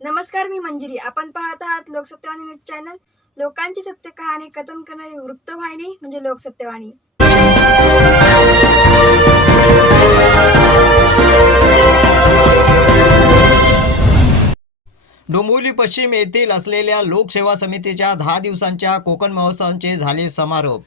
नमस्कार, मी मंजिरी. आपण पाहत आहात लोकसत्यवाणी न्यूज चॅनल. लोकांची सत्य कहाणी कथन करणारी वृत्तवाहिनी म्हणजे लोकसत्यवाणी. डोंबिवली पश्चिम येथील असलेल्या लोकसेवा समितीच्या 10 दिवसांच्या कोकण महोत्सवाचे झाले समारोप.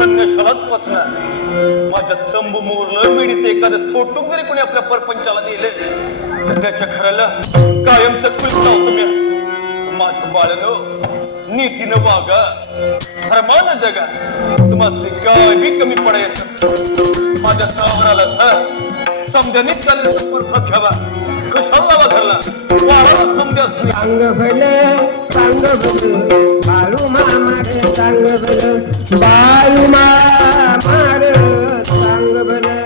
संघर्षात पचणार माझ्या तंबू मोरलं मिळीत एखादं थोटूक जरी कोणी आपल्या परपंचाला दिलं तर त्याच्या घराला कायमचं कुलूप लावतो मी. माझं बाळनं नीतीनं वागा, धर्मानं जगा, तुम्हाला ते काय बी कमी पडायचं. माझ्या तावराला सर समजाने चालण्याचा परफा घ्यावा. कशाला लावा धरला वाळाला समजा सांग भलं बाळू मामार सांग भलं बाळू मामार सांग भलं.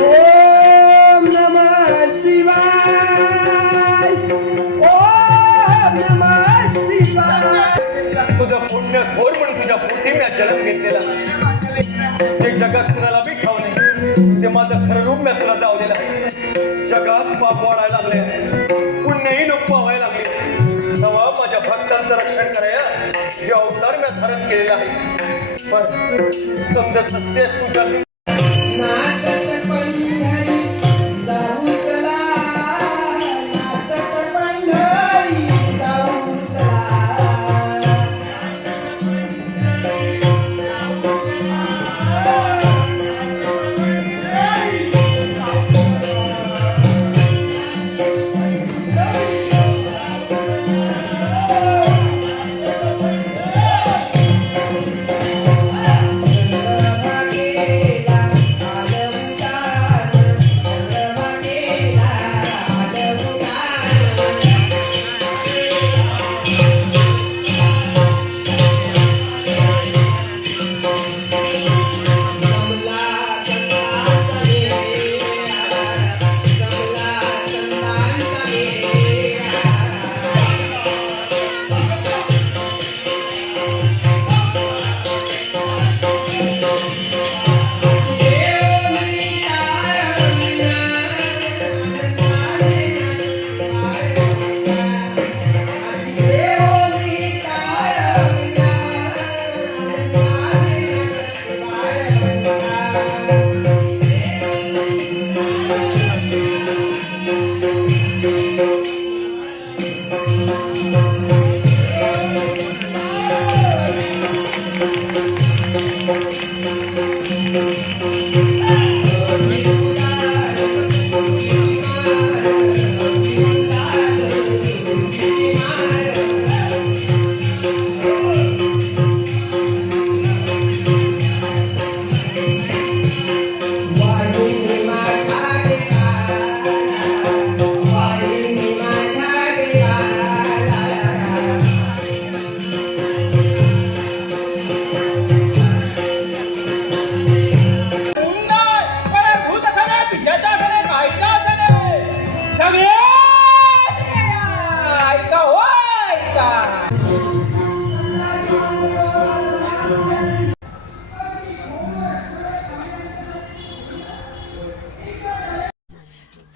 ओम नमः शिवाय, ओम नमः शिवाय. तुझं पुण्य थोर म्हणून तुझ्या पोटी मी जन्म घेतलेला. ते जगात कुणाला बी ठाव नाही. ते माझं खरं रूप मी तुला दावलेलं आहे. जगात पाप वाढायला लागले, पुण्यही लोक पाहायला लागले. तेव्हा माझ्या भक्तांचं रक्षण करायला हे अवतार मी धारण केलेला आहे. पण समजा सत्य तुझ्या नाटक पंढरी जाऊतला, नाटक पंढरी जाऊतला.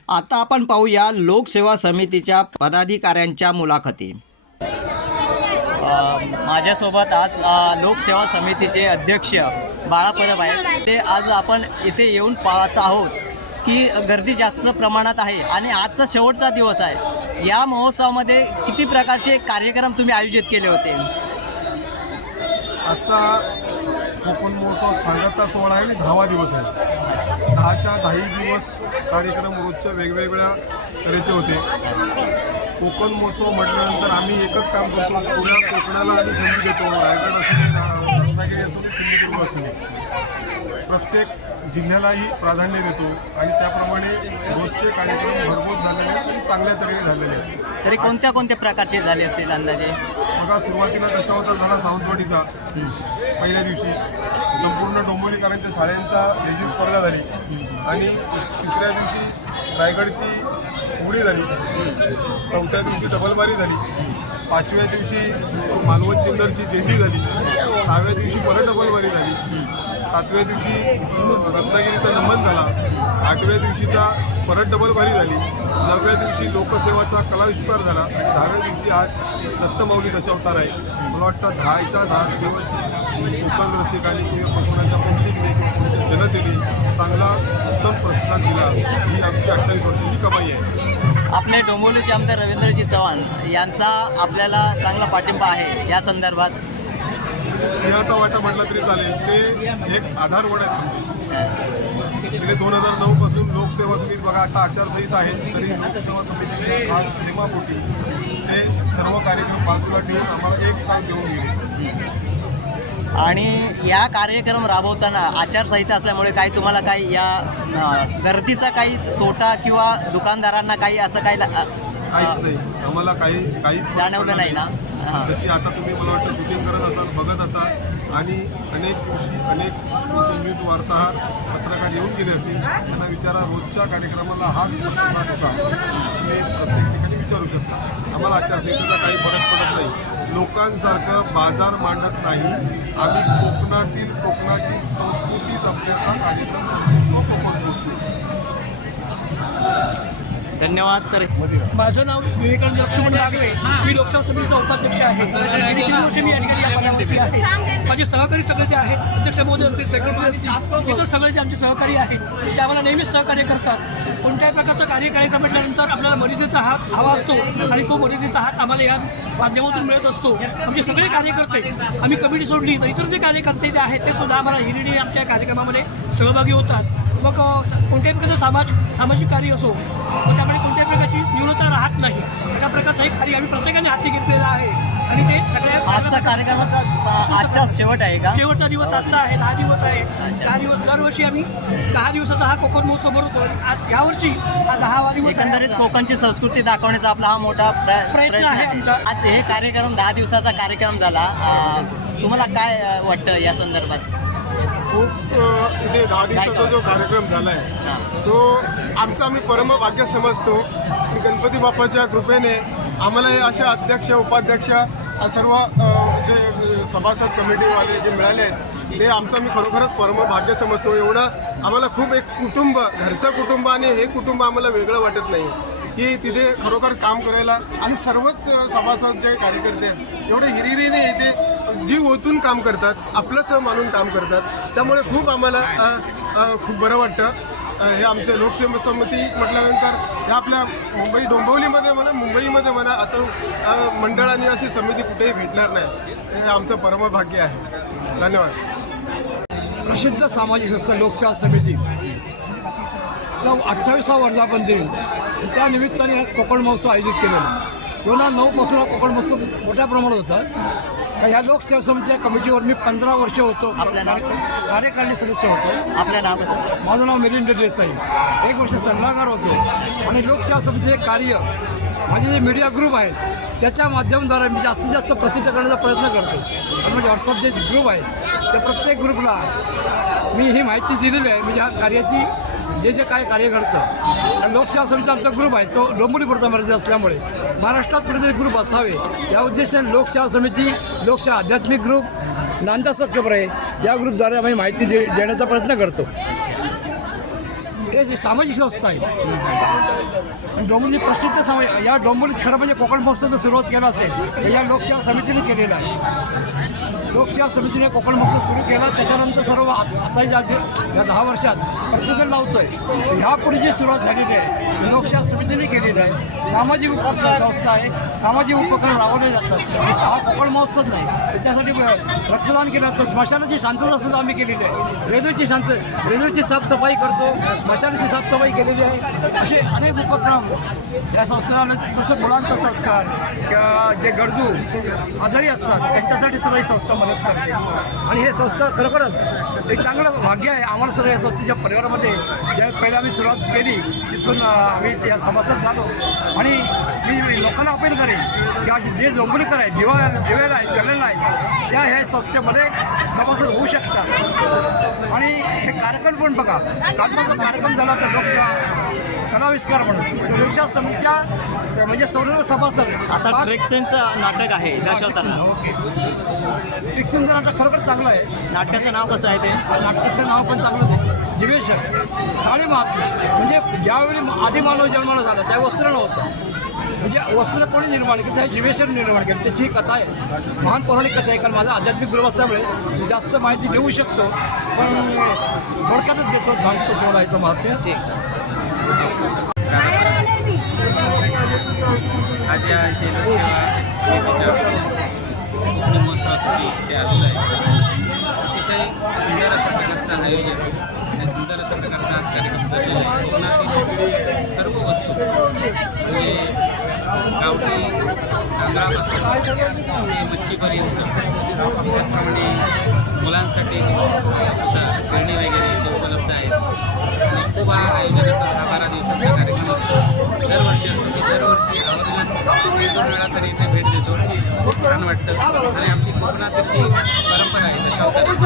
आता आपण पाहूया लोकसेवा समितीच्या पदाधिकाऱ्यांच्या मुलाखती. माझ्यासोबत आज लोकसेवा समितीचे अध्यक्ष बाळा परब आहेत. ते आज आपण इथे येऊन पाहत आहोत की गर्दी जास्त प्रमाणात आहे आणि आजचा शेवटचा दिवस आहे. या महोत्सवामध्ये किती प्रकारचे कार्यक्रम तुम्ही आयोजित केले होते? आजचा कोकण महोत्सव सांगता सोहळा आहे आणि 10वा दिवस आहे. 10च्या 10 दिवस कार्यक्रम रोजच्या वेगवेगळ्या तऱ्हेचे होते. कोकण महोत्सव म्हटल्यानंतर आम्ही एकच काम करतो, पुऱ्या कोकणाला आम्ही संधी देतो. रायगड असू दे, रत्नागिरी असू दे, सिंधुदुर्ग असू दे, प्रत्येक जिल्ह्यालाही प्राधान्य देतो आणि त्याप्रमाणे रोजचे कार्यक्रम भरघोस झालेले आहेत आणि चांगल्या तऱ्हेने झालेले आहेत. तरी कोणत्या कोणत्या प्रकारचे झाले असतील अंदाजे? बघा, सुरुवातीला दशावतार झाला सावंतवाडीचा. पहिल्या दिवशी संपूर्ण डोंबिवलीकरांच्या शाळांचा लेझीम स्पर्धा झाली आणि तिसऱ्या दिवशी रायगडची उडी झाली. चौथ्या दिवशी डबलबारी झाली. पाचव्या दिवशी मालवण चिंदरची दिंडी झाली. 6व्या दिवशी परत डबलबारी झाली. 7व्या दिवशी रत्नागिरीचा नमन झाला. 8व्या दिवशीचा परत डबलबारी झाली. 9व्या दिवशी लोकसेवाचा कलाविष्कार झाला आणि 10व्या दिवशी आज दत्तमाऊली दशावतार आहे. मला वाटतं 10च्या 10 दिवस कोकण रसिकांनी किंवा कोकणाच्या पब्लिकने जनतेने चांगला उत्तम प्रतिसाद दिला. ही आमची 28 वर्षाची कमाई आहे. आपले डोंबिवलीचे आमदार रवींद्रजी चव्हाण यांचा आपल्याला चांगला पाठिंबा आहे. या संदर्भात सिंहाचा वाटा म्हटला तरी चालेल. ते एक आधारवड आहे. गेले 2009 पासून लोकसेवा समिती, बघा आता आचारसंहिता आहे तरी लोकसेवा समितीचे खास प्रेमापोटी ते सर्व कार्यक्रम बाजूला ठेवून आम्हाला 1 तास देऊन गेले. आणि या कार्यक्रम राबवताना आचारसंहिता असल्यामुळे काही तुम्हाला काही या गर्दीचा काही तोटा किंवा दुकानदारांना काही असं काही काहीच नाही, आम्हाला काहीच जाणवलं नाही ना? जशी आता तुम्ही मला वाटतं शूटिंग करत असाल, बघत असाल आणि अनेक दिवशी अनेक तुमचे न्यूज वार्ताहर पत्रकार येऊन गेले असतील. त्यांना विचारा, रोजच्या कार्यक्रमाला हाच प्रश्न होता तुम्ही प्रत्येक ठिकाणी विचारू शकता. आम्हाला आचारसंहितेचा काही फरक पडत नाही. लोकांसारखं बाजार मांडत नाही आम्ही. कोकणाची संस्कृती जपण्याचा कार्यक्रम करतो. धन्यवाद. तर माझं नाव विवेकानंद लक्ष्मण नागवे. मी लोकसेवा समितीचा उपाध्यक्ष आहे. गेली 3 वर्ष मी या ठिकाणी या पदावरती आहे. माझे सहकारी सगळे जे आहेत, अध्यक्ष महोदय असतील, सेक्रेटरी असतील, इतर सगळे जे आमचे सहकारी आहेत ते आम्हाला नेहमीच सहकार्य करतात. कोणत्याही प्रकारचं कार्य करायचं म्हटल्यानंतर आपल्याला मदतीचा हात हवा असतो आणि तो मदतीचा हात आम्हाला या माध्यमातून मिळत असतो. आमचे सगळे कार्यकर्ते, आम्ही कमिटी सोडली तर इतर जे कार्यकर्ते जे आहेत ते सुद्धा आम्हाला हिरिडी आमच्या कार्यक्रमामध्ये सहभागी होतात. मग कोणत्याही प्रकारचं सामाजिक कार्य असो, मग त्यामुळे कोणत्याही प्रकारची न्यूनता राहत नाही. अशा प्रकारचं हे कार्य आम्ही प्रत्येकाने हाती घेतलेलं आहे आणि ते सगळ्या आजचा कार्यक्रमाचा आजचा शेवट आहे का? शेवटचा दिवस आजचा आहे. 10 दिवस आहे. 10 दिवस दरवर्षी आम्ही 10 दिवसाचा हा कोकण महोत्सव भरवतो. आज यावर्षी हा 10वा दिवस आहे. एकंदरीत कोकणची संस्कृती दाखवण्याचा आपला हा मोठा प्रयत्न आहे आहे. आमचा. आज हे कार्यक्रम 10 दिवसाचा कार्यक्रम झाला. तुम्हाला काय वाटतं या संदर्भात? खूप इथे 10 दिवसाचा जो कार्यक्रम झाला आहे तो आम्ही परमभाग्य समजतो. गणपती बाप्पाच्या कृपेने आम्हाला हे अशा अध्यक्ष उपाध्यक्ष सर्व जे सभासद कमिटीवाले जे मिळाले आहेत ते आम्ही खरोखरच परमभाग्य समजतो. एवढं आम्हाला खूप एक कुटुंब, घरचं कुटुंब आणि हे कुटुंब आम्हाला वेगळं वाटत नाही की तिथे खरोखर काम करायला आणि सर्वच सभासद जे कार्यकर्ते आहेत एवढे हिरिरीने इथे जीव ओतून काम करतात, आपलंसं मानून काम करतात. त्यामुळे खूप आम्हाला खूप बरं वाटतं. हे आमचे लोकसेवा समिती म्हटल्यानंतर ह्या आपल्या डोंबिवलीमध्ये म्हणा, मुंबईमध्ये म्हणा असं मंडळ आणि अशी समिती कुठेही भेटणार नाही. हे आमचं परमभाग्य आहे. धन्यवाद. प्रसिद्ध सामाजिक संस्था लोकसेवा समिती 28वा वर्धापन दिन, त्या निमित्ताने कोकण महोत्सव आयोजित केलेला. 2009 पासून हा कोकण महोत्सव मोठ्या प्रमाणात होता. ह्या लोकसेवा समितीच्या कमिटीवर मी 15 वर्ष होतो. आपलं नाव? कार्यकारिणी सदस्य होतो. आपलं नाव कसं? माझं नाव मिलिंद देसाई. 1 वर्ष सल्लागार होतो आणि लोकसेवा समितीचे कार्य माझे जे मीडिया ग्रुप आहेत त्याच्या माध्यमाद्वारे मी जास्तीत जास्त प्रसिद्ध करण्याचा प्रयत्न करतो. आणि म्हणजे व्हॉट्सअपचे ग्रुप आहेत त्या प्रत्येक ग्रुपला मी ही माहिती दिलेली आहे. म्हणजे ह्या कार्याची जे काय कार्य घडतं. आणि लोकसेवा समितीचा आमचा ग्रुप आहे तो डोंबिवलीपुरता मर्यादित असल्यामुळे महाराष्ट्रात कुठेतरी ग्रुप असावे या उद्देशाने लोकसेवा समिती, लोकसेवा आध्यात्मिक ग्रुप नांदा सबखबर आहे या ग्रुपद्वारे आम्ही माहिती देण्याचा प्रयत्न करतो. हे जी सामाजिक संस्था आहे आणि डोंबिवली प्रसिद्ध या डोंबिवलीत खरं म्हणजे कोकण महोत्सवाचा सुरुवात केला असेल तर या लोकसेवा समितीने केलेला आहे. लोकसेवा समितीने कोकण महोत्सव सुरू केला त्याच्यानंतर सर्व आता या 10 वर्षात प्रत्येकजण लावतो आहे. ह्यापूर्वी जी सुरुवात झालेली आहे लोकसेवा समितीने केलेली आहे. सामाजिक संस्था आहे, सामाजिक उपक्रम राबवले जातात. हा कोकण महोत्सव नाही त्याच्यासाठी रक्तदान केलं जातं. स्मशानाची शांतता सुद्धा आम्ही केलेली आहे. रेल्वेची साफसफाई करतो, स्मशानाची साफसफाई केलेली आहे. असे अनेक उपक्रम या संस्थेला. तसं मुलांचा संस्कार किंवा जे गरजू आजारी असतात त्यांच्यासाठी सुद्धा ही संस्था मदत करते. आणि हे संस्था खरोखरच एक चांगलं भाग्य आहे आम्हाला सर्व या संस्थेच्या परिवारामध्ये. ज्या पहिला आम्ही सुरुवात केली तिथून आम्ही या समाजात झालो. आणि मी लोकांना अपील करेन की आज जे डोंबिवलीकर आहेत, दिवेला आहेत, कलेला आहेत, त्या ह्या संस्थेमध्ये सभासद होऊ शकतात. आणि हे कार्यक्रम पण बघा, कालचा जो कार्यक्रम झाला तर लोकसेवा कलाविष्कार म्हणून लोकसेवा समितीच्या म्हणजे सर्व सभासद आता ट्रेक्सेनचं नाटक आहे दशावतार. ओके, ट्रेक्सेनचं नाटक खरोखर चांगलं आहे. नाटकाचं नाव कसं आहे ते? नाटकाचं नाव पण चांगलंच आहे, जीवेश्वर साडे महात्मा. म्हणजे ज्यावेळी आधी मानव जन्माला झाला त्यावेळी वस्त्र नव्हतं. म्हणजे वस्त्र कोणी निर्माण केलं त्या जीवेश्वर निर्माण केलं. त्याची ही कथा आहे, महान पौराणिक कथा आहे. कारण माझा आध्यात्मिक गुरु असल्यामुळे मी जास्त माहिती देऊ शकतो पण थोडक्यातच देतो, सांगतो चोरायचं महात्म्य. आज या इथे लोकसेवा समितीच्या महोत्सवासाठी इथे आलेलं आहे. अतिशय सुंदर अशा प्रकारचं आयोजन आणि सुंदर अशा प्रकारचा आज कार्यक्रम चाललेला आहे. कोकणातील सर्व वस्तू म्हणजे गावठी तांदळापासून ते मच्छीपर्यंत त्याचप्रमाणे मुलांसाठी सुद्धा खेळणी वगैरे इथे उपलब्ध आहेत. आणि खूप हा आयोजनाचा 10-12 दिवसांचा कार्यक्रम असतो, दरवर्षी असतो. मी दरवर्षी आवर्जून 1-2 वेळा तरी इथे भेट देतो. खूप छान वाटतं. आणि आपली कोकणातील जी परंपरा आहे दशावताराची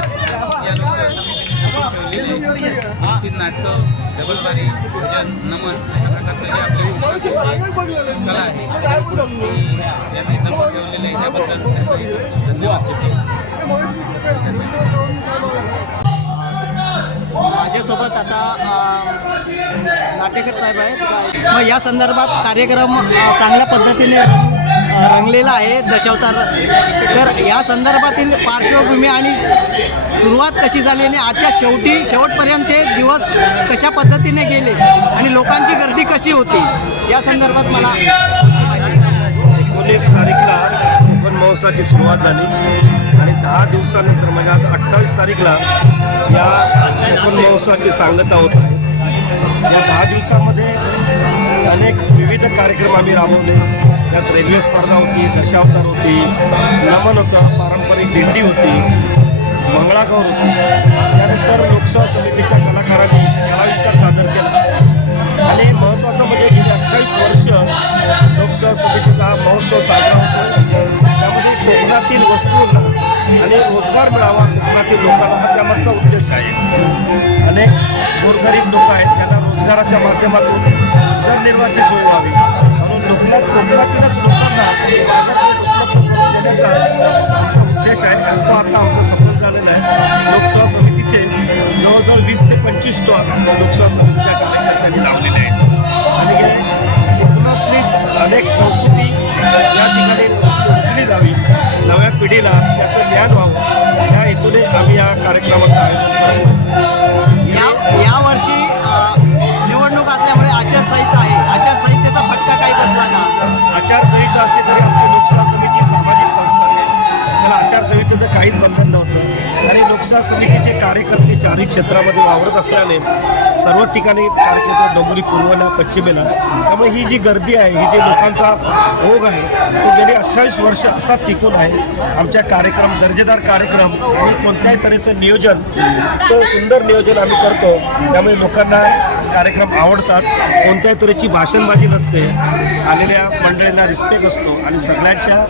या लोकसेवा समितीने जपून ठेवलेली आहे. 3 नाटकं, डबलबारी, भजन, नमन अशा प्रकारचं जे आपल्या कला आहे त्यांनी जपून ठेवलेलं आहे. त्याबद्दल त्यांचे धन्यवाद देतो. माझ्यासोबत आता नाटेकर साहेब आहेत. मग या संदर्भात कार्यक्रम चांगल्या पद्धतीने रंगलेला आहे दशावतार. तर या संदर्भातील पार्श्वभूमी आणि सुरुवात कशी झाली आणि आजच्या शेवटपर्यंतचे दिवस कशा पद्धतीने गेले आणि लोकांची गर्दी कशी होती या संदर्भात मला 19 तारीखला कोकण महोत्सवाची सुरुवात झाली आणि 10 दिवसानंतर म्हणजे आज 28 तारीखला या कोकण महोत्सवाची सांगता होत आहे. या 10 दिवसामध्ये अनेक विविध कार्यक्रम आम्ही राबवले. त्यात रेल्वे स्पर्धा होती, दशावतार होती, नमन होतं, पारंपरिक दिंडी होती, मंगळागौर होती. त्यानंतर लोकसेवा समितीच्या कलाकारांनी कलाविष्कार सादर केला. आणि महत्त्वाचं म्हणजे गेली 28 वर्ष लोकसेवा समितीचा हा महोत्सव साजरा होतो. त्यामध्ये कोकणातील वस्तूंना आणि रोजगार मिळावा कोकणातील लोकांना हा त्यामागचा उद्देश आहे. अनेक गोरगरीब लोक आहेत त्यांना रोजगाराच्या माध्यमातून उदरनिर्वाहाची सोय व्हावी म्हणून कोकणातीलच लोकांना बाजारपेठ उपलब्ध करून देण्याचा आमचा उद्देश आहे. आणि तो आता आमचा सफल झालेला आहे. लोकसेवा समितीचे जवळजवळ 20 ते 25 स्टॉल लोकसेवा समितीच्या कार्यकर्त्यांनी लावलेले आहेत. आणि हे कोकणातली अनेक संस्कृती या ठिकाणी रुजली जावी, नव्या पिढीला त्याचं ज्ञान व्हावं या हेतूने आम्ही या कार्यक्रमाचं आयोजन करतो. यावर्षी निवडणूक असल्यामुळे आचारसंहिता आहे. आचारसंहितेचा फटका काही बसला का? आचारसंहिता असते तरी आमची लोकसेवा समिती सामाजिक संस्था आहे. त्याला आचारसंहितेचं काहीच बंधन नव्हतं. आणि लोकसेवा समितीचे कार्यकर्ते 4ही क्षेत्रामध्ये वावरत असल्याने सर्व ठिकाणी कार्यक्षेत्र डोंबिवली पूर्वेला पश्चिमेला. त्यामुळे ही जी गर्दी आहे, ही जी लोकांचा ओघ आहे तो गेली 28 वर्ष असा टिकून आहे. आमच्या कार्यक्रम दर्जेदार कार्यक्रम आणि कोणत्याही तऱ्हेचं नियोजन इतकं सुंदर नियोजन आम्ही करतो. त्यामुळे लोकांना कार्यक्रम आवडतात. कोणत्याही तऱ्हेची भाषणबाजी नसते. आलेल्या मंडळींना रिस्पेक्ट असतो आणि सगळ्यांच्या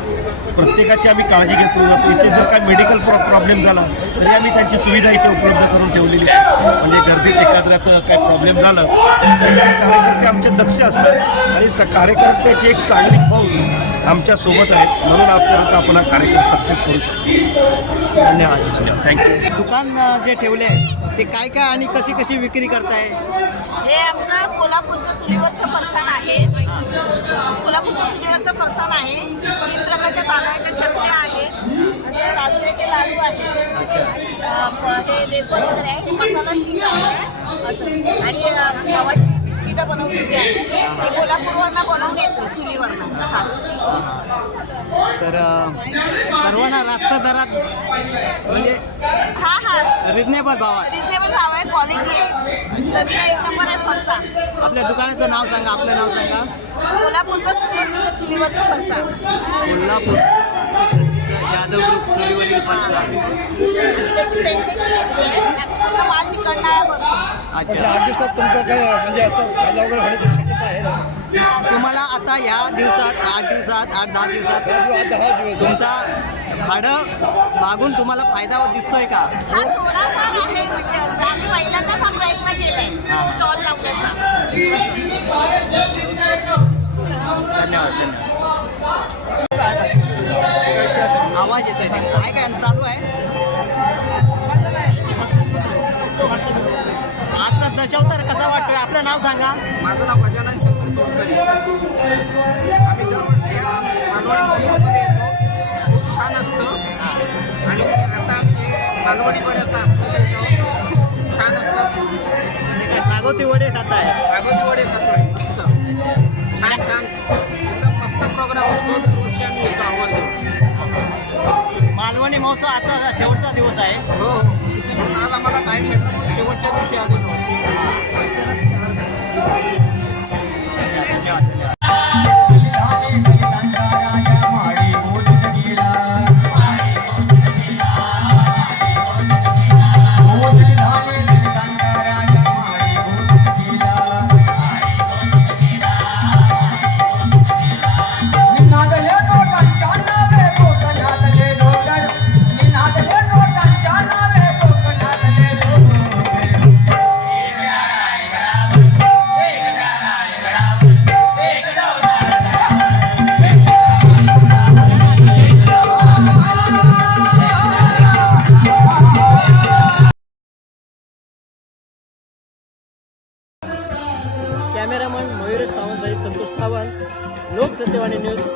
प्रत्येकाची आम्ही काळजी घेतली जातो. इथे जर काही मेडिकल प्रॉब्लेम झाला तरी आम्ही त्यांची सुविधा इथे उपलब्ध करून ठेवलेली आहे. म्हणजे गर्दीत एखाद्याचं काही प्रॉब्लेम झालं तर कार्यकर्ते आमचे दक्ष असतात आणि कार्यकर्त्याची एक चांगली फौज आमच्या सोबत आहेत, म्हणून आपण हा कार्यक्रम सक्सेस करू शकतो. धन्यवाद. धन्यवाद. थँक्यू. दुकान जे ठेवले आहे ते काय काय आणि कशी कशी विक्री करताय? हे आमचं कोल्हापूरचं चुलीवरचं फरसाण आहे. कोल्हापूरचं चुलीवरचं फरसाण आहे. 3 प्रकारच्या तांदळाच्या चटण्या आहेत. असे राजगिऱ्याचे लाडू आहेत. हे वेफर वगैरे आहे. हे मसाला स्टिक आहे असं. आणि गव्हाची बिस्किटं बनवलेली आहेत. हे कोल्हापूरवरनं बनवून येतं चुलीवरनं खास. तर सर्वांना रास्त दरात म्हणजे हा रिजनेबल भावात रिजनेबल भाव आहे. क्वालिटी आहे. चवीला 1 नंबर आहे फरसाण. आपल्या दुकानाचं नाव सांगा. आपलं नाव सांगा. कोल्हापूरचं सुप्रसिद्ध चुलीवरचं फरसाण. कोल्हापूर सुप्रसिद्ध जाधव ग्रुप चुलीवरील फरसाण. त्याची फ्रँचायझी घेतली आहे. पूर्ण माल तिकडनं भरतो. अच्छा. 8 दिवसात तुमचं काय म्हणजे असं फायदा वगैरे होण्याची शक्यता आहे ना? तुम्हाला आता या दिवसात 8 दिवसात 8-10 दिवसात 10 दिवस तुमचा भाडं मागून तुम्हाला फायदा दिसतोय का? हा थोडाफार आहे म्हणजे असं आम्ही पहिल्यांदाच हा प्रयत्न केलाय स्टॉल लावण्याचा. धन्यवाद. आवाज येतोय काय काय चालू आहे? आजचा दशावतार कसा वाटतोय? आपलं नाव सांगा. माझं नाव गजानन तोडकरी. आम्ही दरवर्षी या मालवणी महोत्सवामध्ये येतो. खूप छान असतं. आणि आता हे मालवणी वड्याचा येतो. खूप छान असतं. म्हणजे काय सागोती वडे खाताय? सागोती वडे खातोय. मस्त छान एकदम मस्त प्रोग्राम असतो. दरवर्षी आम्ही येतो आवर्जून. मालवणी महोत्सव आजचा शेवटचा दिवस आहे. हो. आज आम्हाला टाईम भेटला. शेवटच्या दिवशी आलो.